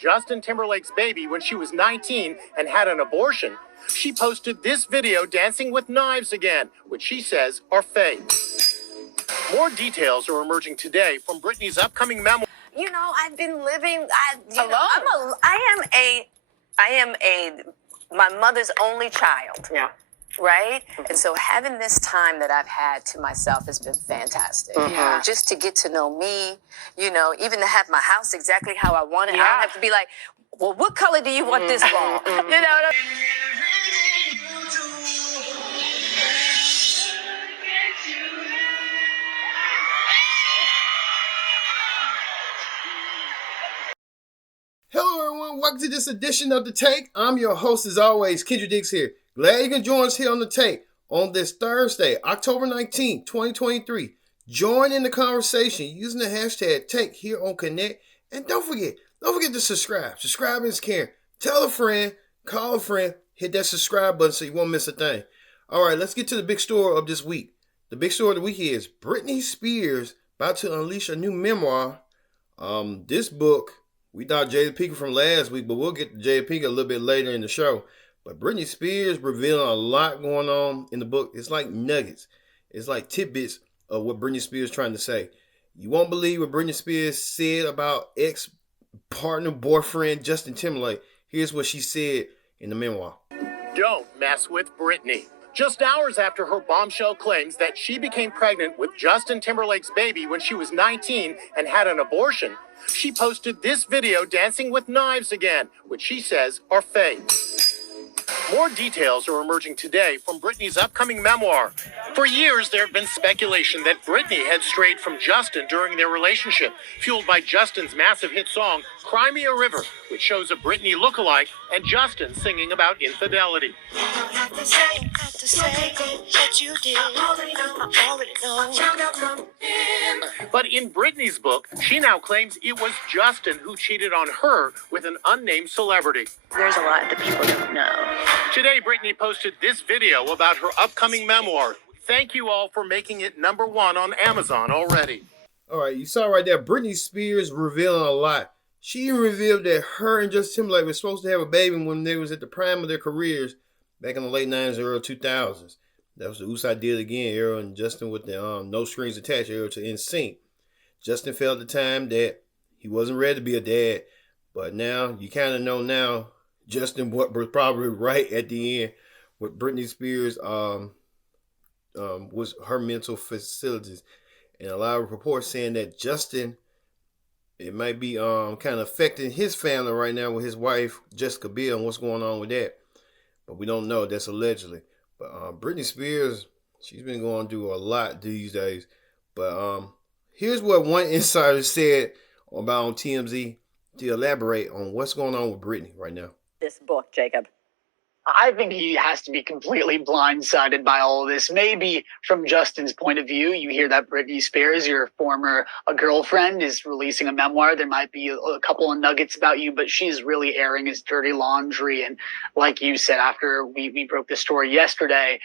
Justin Timberlake's baby when she was 19 and had an abortion, she posted this video dancing with knives again, which she says are fake. More details are emerging today from Britney's upcoming memoir. You know, I've been living alone. I am my mother's only child. Yeah. Right? And so having this time that I've had to myself has been fantastic. Yeah. Just to get to know me, you know, even to have my house exactly how I want it. Yeah. I don't have to be like, well, what color do you want this wall? You know what I mean? Hello everyone, welcome to this edition of The Take. I'm your host as always, Kendra Diggs here. Glad you can join us here on The Take on this Thursday, October 19th, 2023. Join in the conversation using the hashtag Take here on Connect. And don't forget to subscribe. Subscribe is caring. Tell a friend, call a friend, hit that subscribe button so you won't miss a thing. All right, let's get to the big story of this week. The big story of the week is Britney Spears about to unleash a new memoir. This book, we thought Jada Pinkett from last week, but we'll get to Jada Pinkett a little bit later in the show. But Britney Spears revealing a lot going on in the book. It's like nuggets. It's like tidbits of what Britney Spears is trying to say. You won't believe what Britney Spears said about ex-partner, boyfriend Justin Timberlake. Here's what she said in the memoir. Don't mess with Britney. Just hours after her bombshell claims that she became pregnant with Justin Timberlake's baby when she was 19 and had an abortion, she posted this video dancing with knives again, which she says are fake. More details are emerging today from Britney's upcoming memoir. For years, there have been speculation that Britney had strayed from Justin during their relationship, fueled by Justin's massive hit song, Cry Me a River, which shows a Britney lookalike and Justin singing about infidelity. But in Britney's book, she now claims it was Justin who cheated on her with an unnamed celebrity. There's a lot that people don't know. Today, Britney posted this video about her upcoming memoir. Thank you all for making it #1 on Amazon already. All right, you saw right there, Britney Spears revealing a lot. She even revealed that her and Justin Timberlake were supposed to have a baby when they was at the prime of their careers back in the late 90s, early 2000s. That was the Usher Did It Again era, and Justin with the No Strings Attached era to NSYNC. Justin felt at the time that he wasn't ready to be a dad, but now you kind of know now Justin was probably right at the end with Britney Spears was her mental facilities. And a lot of reports saying that Justin, it might be kind of affecting his family right now with his wife, Jessica Biel, and what's going on with that. But we don't know. That's allegedly. But Britney Spears, she's been going through a lot these days. But here's what one insider said about on TMZ to elaborate on what's going on with Britney right now. This book, Jacob. I think he has to be completely blindsided by all of this. Maybe from Justin's point of view, you hear that Britney Spears, your former girlfriend, is releasing a memoir. There might be a couple of nuggets about you, but she's really airing his dirty laundry. And like you said, after we broke the story yesterday,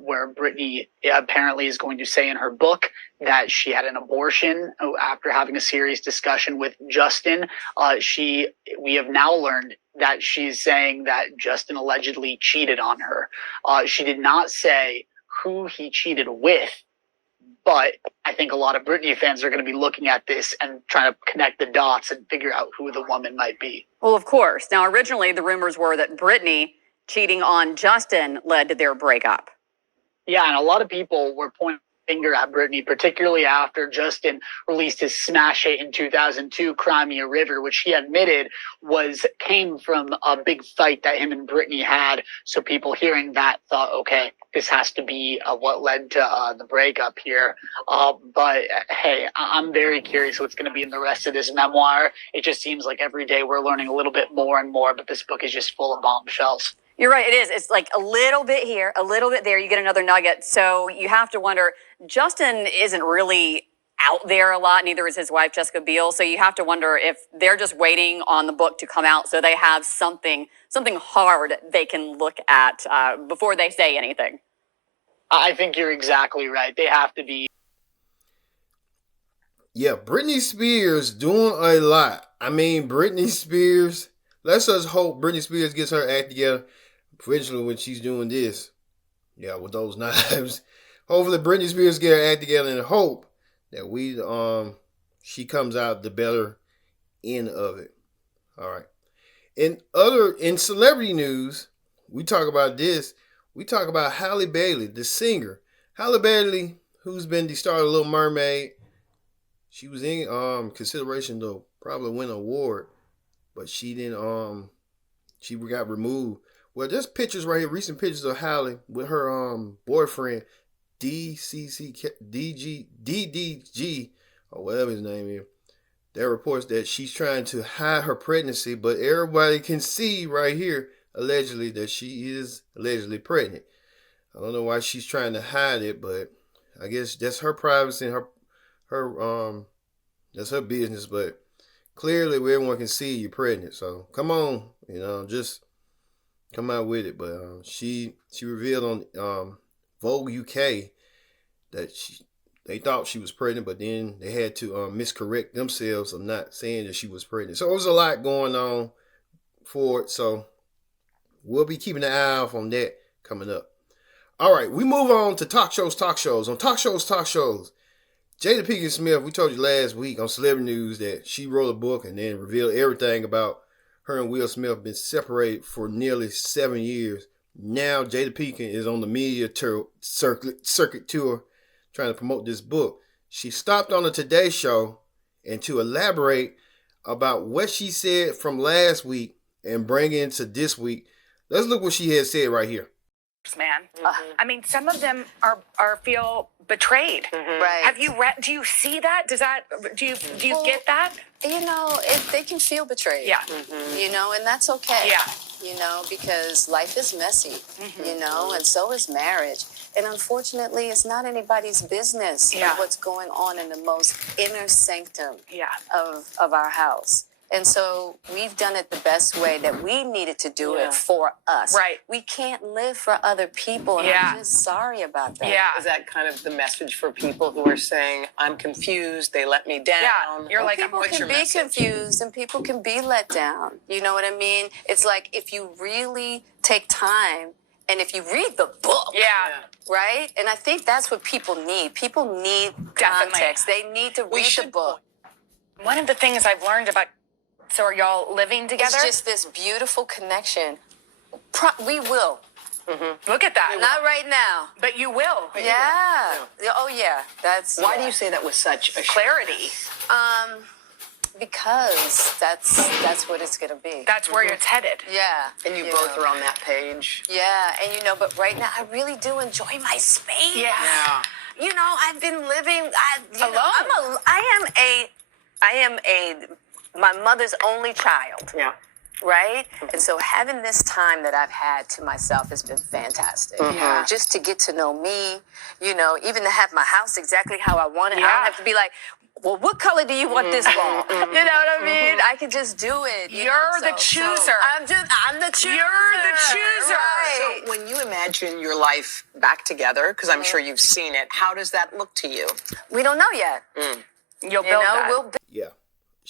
where Britney apparently is going to say in her book that she had an abortion after having a serious discussion with Justin. We have now learned that she's saying that Justin allegedly cheated on her. She did not say who he cheated with, but I think a lot of Britney fans are going to be looking at this and trying to connect the dots and figure out who the woman might be. Well, of course. Now, originally, the rumors were that Britney cheating on Justin led to their breakup. Yeah, and a lot of people were pointing finger at Britney, particularly after Justin released his smash hit in 2002, Cry Me a River, which he admitted came from a big fight that him and Britney had. So people hearing that thought, okay, this has to be what led to the breakup here. But hey, I'm very curious what's going to be in the rest of this memoir. It just seems like every day we're learning a little bit more and more, but this book is just full of bombshells. You're right, it is. It's like a little bit here, a little bit there, you get another nugget. So you have to wonder, Justin isn't really out there a lot, neither is his wife, Jessica Biel. So you have to wonder if they're just waiting on the book to come out so they have something hard they can look at before they say anything. I think you're exactly right. They have to be. Yeah, Britney Spears doing a lot. I mean, Britney Spears. Let's just hope Britney Spears gets her act together. Eventually, when she's doing this, yeah, with those knives. Hopefully, Britney Spears get her act together, and hope that she comes out the better end of it. All right. In celebrity news, we talk about this. We talk about Halle Bailey, the singer. Halle Bailey, who's been the star of Little Mermaid. She was in consideration to probably win an award, but she didn't. She got removed. Well, there's pictures right here, recent pictures of Halle with her boyfriend, DDG, or whatever his name is. There are reports that she's trying to hide her pregnancy, but everybody can see right here, allegedly, that she is allegedly pregnant. I don't know why she's trying to hide it, but I guess that's her privacy and her that's her business. But clearly, everyone can see you're pregnant. So come on, just come out with it. But she revealed on Vogue UK that they thought she was pregnant, but then they had to miscorrect themselves of not saying that she was pregnant. So it was a lot going on for it. So we'll be keeping an eye out on that coming up. All right, we move on to talk shows. On talk shows, Jada Pinkett Smith, we told you last week on Celebrity News that she wrote a book and then revealed everything about her and Will Smith been separated for nearly 7 years. Now Jada Pinkett is on the media circuit tour trying to promote this book. She stopped on the Today Show and to elaborate about what she said from last week and bring it into this week. Let's look what she had said right here. Man, I mean, some of them are feel betrayed. Right. Have you read? Do you see that? Do you get that? They can feel betrayed. Yeah. And that's okay. Yeah. Because life is messy. And so is marriage. And unfortunately, it's not anybody's business what's going on in the most inner sanctum of our house. And so we've done it the best way that we needed to do it for us. Right. We can't live for other people. And I'm just sorry about that. Yeah. Is that kind of the message for people who are saying, I'm confused, they let me down? Yeah. You're like, People what's can your be message? confused and people can be let down. You know what I mean? It's like if you really take time and if you read the book. Yeah. Right? And I think that's what people need. People need context. They need to read the book. One of the things I've learned about. So are y'all living together? It's just this beautiful connection. We will. Look at that. Not right now. But you will. Yeah. Oh, yeah. That's Why do you say that with such a Clarity. Because that's what it's gonna be. That's where it's headed. Yeah. And you both are on that page. Yeah, and but right now I really do enjoy my space. Yeah. I've been living alone. I am my mother's only child. Yeah. Right? And so having this time that I've had to myself has been fantastic. Yeah. Just to get to know me, even to have my house exactly how I want it. I Yeah. don't have to be like, well, what color do you want this wall? You know what I mean? I can just do it. You're the chooser. I'm the chooser. You're the chooser. Right. So when you imagine your life back together, because I'm sure you've seen it, how does that look to you? We don't know yet. You'll build that. We'll Yeah.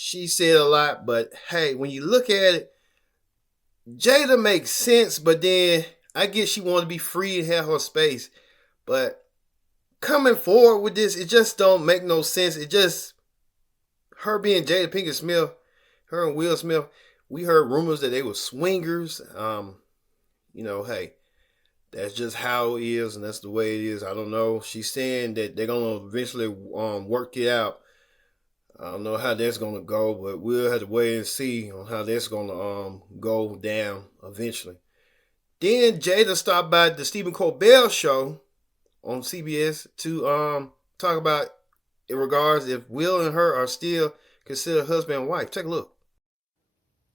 She said a lot, but hey, when you look at it, Jada makes sense, but then I guess she wanted to be free and have her space. But coming forward with this, it just don't make no sense. It just, her being Jada Pinkett Smith, her and Will Smith, we heard rumors that they were swingers. Hey, that's just how it is, and that's the way it is. I don't know. She's saying that they're going to eventually work it out. I don't know how that's going to go, but we'll have to wait and see on how that's going to go down eventually. Then Jada stopped by the Stephen Colbert show on CBS to talk about in regards if Will and her are still considered husband and wife. Take a look.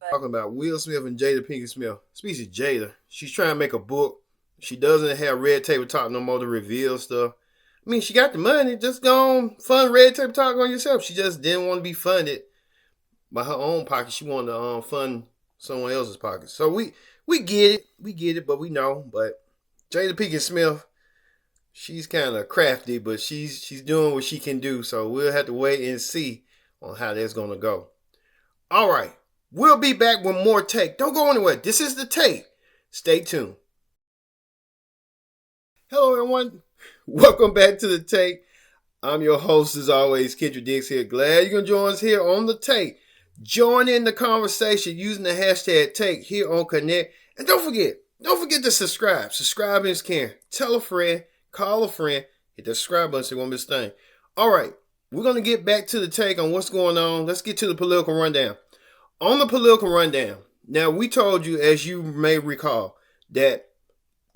Talking about Will Smith and Jada Pinkett Smith. Speaking of Jada, she's trying to make a book. She doesn't have Red Table Talk no more to reveal stuff. I mean, she got the money. Just go on fund Red Table Talk on yourself. She just didn't want to be funded by her own pocket. She wanted to fund someone else's pocket. So we get it. We get it, but we know. But Jada Pinkett Smith she's kind of crafty, but she's doing what she can do. So we'll have to wait and see on how that's gonna go. All right, we'll be back with more Take. Don't go anywhere. This is the Take. Stay tuned. Hello, everyone. Welcome back to the Take. I'm your host, as always, Kendra Diggs here. Glad you can join us here on the Take. Join in the conversation using the hashtag Take here on Connect. And don't forget to subscribe. Subscribe is caring. Tell a friend, call a friend, hit the subscribe button so you won't miss a thing. All right, we're going to get back to the Take on what's going on. Let's get to the political rundown. On the political rundown, now we told you, as you may recall, that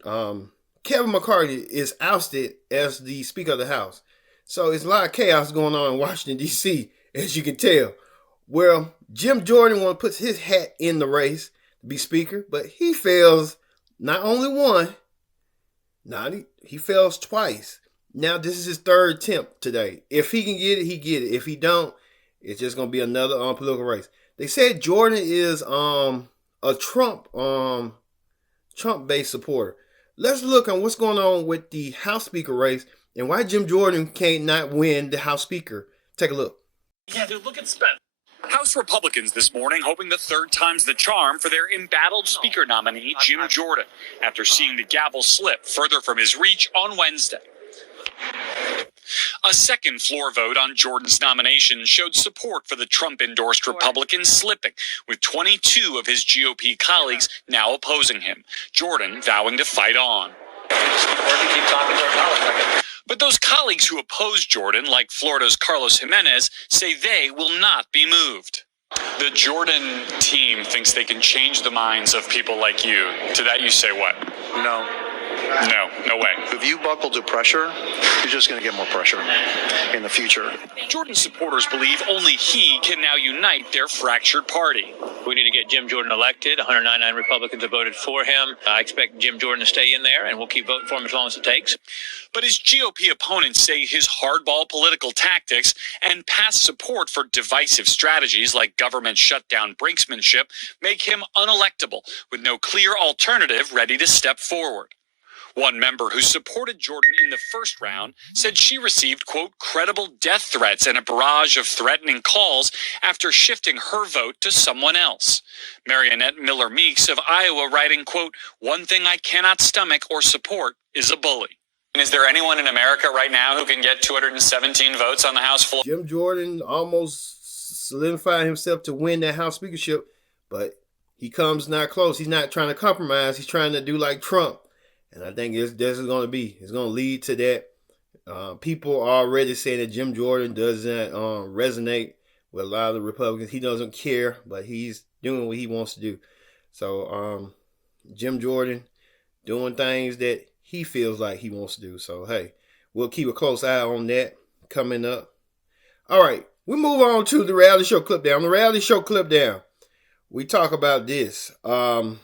Kevin McCarthy is ousted as the Speaker of the House. So it's a lot of chaos going on in Washington, D.C., as you can tell. Well, Jim Jordan wants to put his hat in the race to be Speaker, but he fails not only one, he fails twice. Now, this is his third attempt today. If he can get it, he get it. If he don't, it's just going to be another political race. They said Jordan is a Trump-based supporter. Let's look on what's going on with the House Speaker race and why Jim Jordan can't not win the House Speaker. Take a look. Yeah, dude, look at Spence. House Republicans this morning hoping the third time's the charm for their embattled Speaker nominee, Jim Jordan, after seeing the gavel slip further from his reach on Wednesday. A second floor vote on Jordan's nomination showed support for the Trump-endorsed Republican slipping, with 22 of his GOP colleagues now opposing him. Jordan vowing to fight on. But those colleagues who oppose Jordan, like Florida's Carlos Jimenez, say they will not be moved. The Jordan team thinks they can change the minds of people like you. To that you say what? No. No way. If you buckle to pressure, you're just going to get more pressure in the future. Jordan supporters believe only he can now unite their fractured party. We need to get Jim Jordan elected. 199 Republicans have voted for him. I expect Jim Jordan to stay in there, and we'll keep voting for him as long as it takes. But his GOP opponents say his hardball political tactics and past support for divisive strategies like government shutdown brinksmanship make him unelectable, with no clear alternative ready to step forward. One member who supported Jordan in the first round said she received, quote, credible death threats and a barrage of threatening calls after shifting her vote to someone else. Marionette Miller Meeks of Iowa writing, quote, one thing I cannot stomach or support is a bully. Is there anyone in America right now who can get 217 votes on the House floor? Jim Jordan almost solidified himself to win that House speakership, but he comes not close. He's not trying to compromise. He's trying to do like Trump. And I think it's going to lead to that. People are already saying that Jim Jordan doesn't resonate with a lot of the Republicans. He doesn't care, but he's doing what he wants to do. So Jim Jordan doing things that he feels like he wants to do. So, hey, we'll keep a close eye on that coming up. All right, we move on to the reality show clip down. The reality show clip down, we talk about this. Kim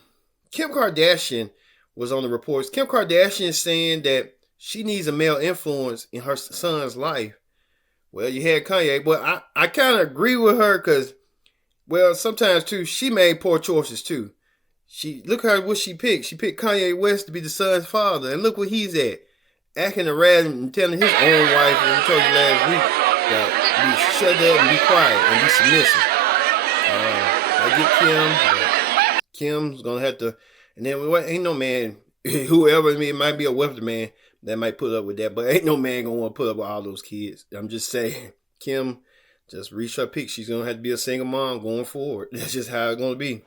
Kardashian was on the reports. Kim Kardashian is saying that she needs a male influence in her son's life. Well, you had Kanye, but I kind of agree with her because, well, sometimes too, she made poor choices too. Look at what she picked. She picked Kanye West to be the son's father, and look where he's at, acting a rat and telling his own wife, and I told you last week, that be shut up and be quiet and be submissive. I get Kim, but Kim's gonna have to. And then ain't no man, whoever, it might be a wealthy man that might put up with that, but ain't no man gonna want to put up with all those kids. I'm just saying, Kim just reached her peak. She's gonna have to be a single mom going forward. That's just how it's gonna be.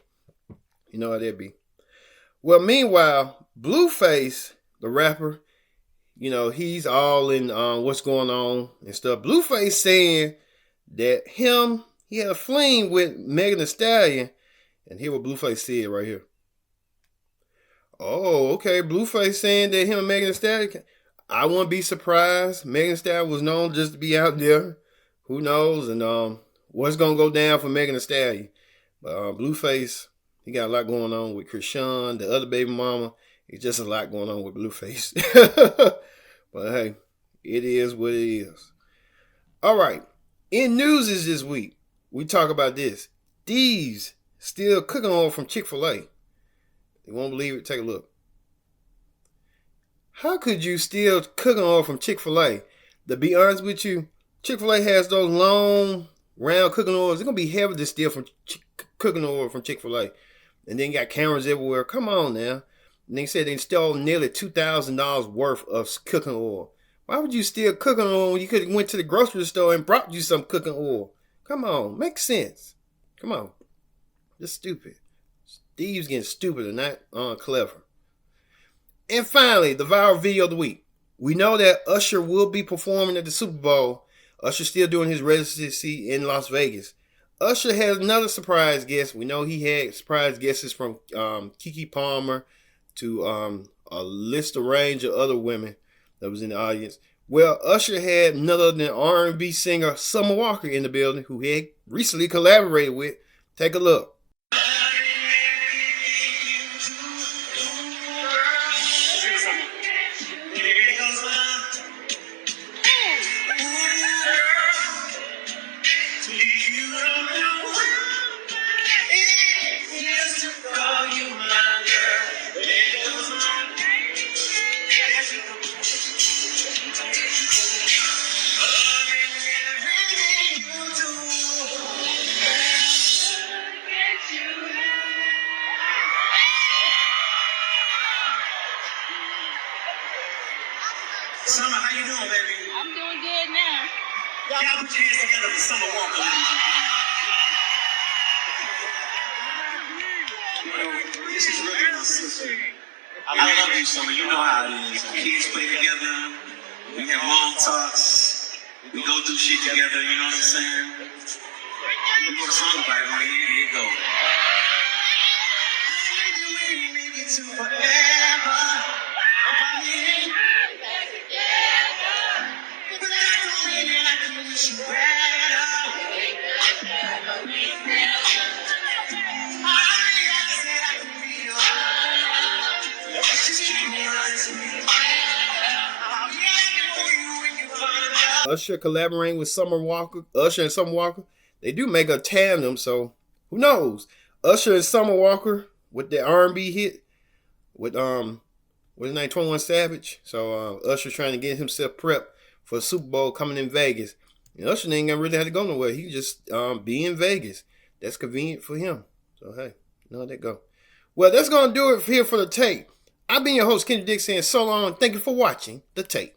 You know how that be. Well, meanwhile, Blueface, the rapper, you know, he's all in what's going on and stuff. Blueface saying that he had a fling with Megan Thee Stallion, and hear what Blueface said right here. Oh, okay. Blueface saying that him and Megan Thee Stallion. I wouldn't be surprised. Megan Thee Stallion was known just to be out there. Who knows? And what's gonna go down for Megan Thee Stallion? But Blueface, he got a lot going on with Krishan, the other baby mama. It's just a lot going on with Blueface. But hey, it is what it is. All right. In news this week, we talk about this. Thieves steal cooking oil from Chick-fil-A. You won't believe it? Take a look. How could you steal cooking oil from Chick-fil-A? To be honest with you, Chick-fil-A has those long, round cooking oils. It's going to be heavy to steal from cooking oil from Chick-fil-A. And then you got cameras everywhere. Come on now. And they said they stole nearly $2,000 worth of cooking oil. Why would you steal cooking oil when you could have went to the grocery store and brought you some cooking oil? Come on, make sense. Come on. Just stupid. Steve's getting stupid and not clever. And finally, the viral video of the week. We know that Usher will be performing at the Super Bowl. Usher's still doing his residency in Las Vegas. Usher has another surprise guest. We know he had surprise guests from Keke Palmer to a range of other women that was in the audience. Well, Usher had none other than R&B singer Summer Walker in the building, who he had recently collaborated with. Take a look. Summer, how you doing, baby? I'm doing good now. Y'all put your hands together for Summer Walker. This is really my sister. I love you, Summer. You know how it is. Kids play together. We have long talks. We go through shit together. You know what I'm saying? We wrote a song about it right here. Here you go. Forever. Usher collaborating with Summer Walker. Usher and Summer Walker, they do make a tandem, so who knows? Usher and Summer Walker with the R&B hit with what's his name, 21 Savage. So Usher trying to get himself prepped for the Super Bowl coming in Vegas. And Usher ain't gonna really have to go nowhere. He can just be in Vegas. That's convenient for him. So hey, know how that go. Well, that's gonna do it here for the Take. I've been your host, Kenny Dick, saying so long. Thank you for watching the Take.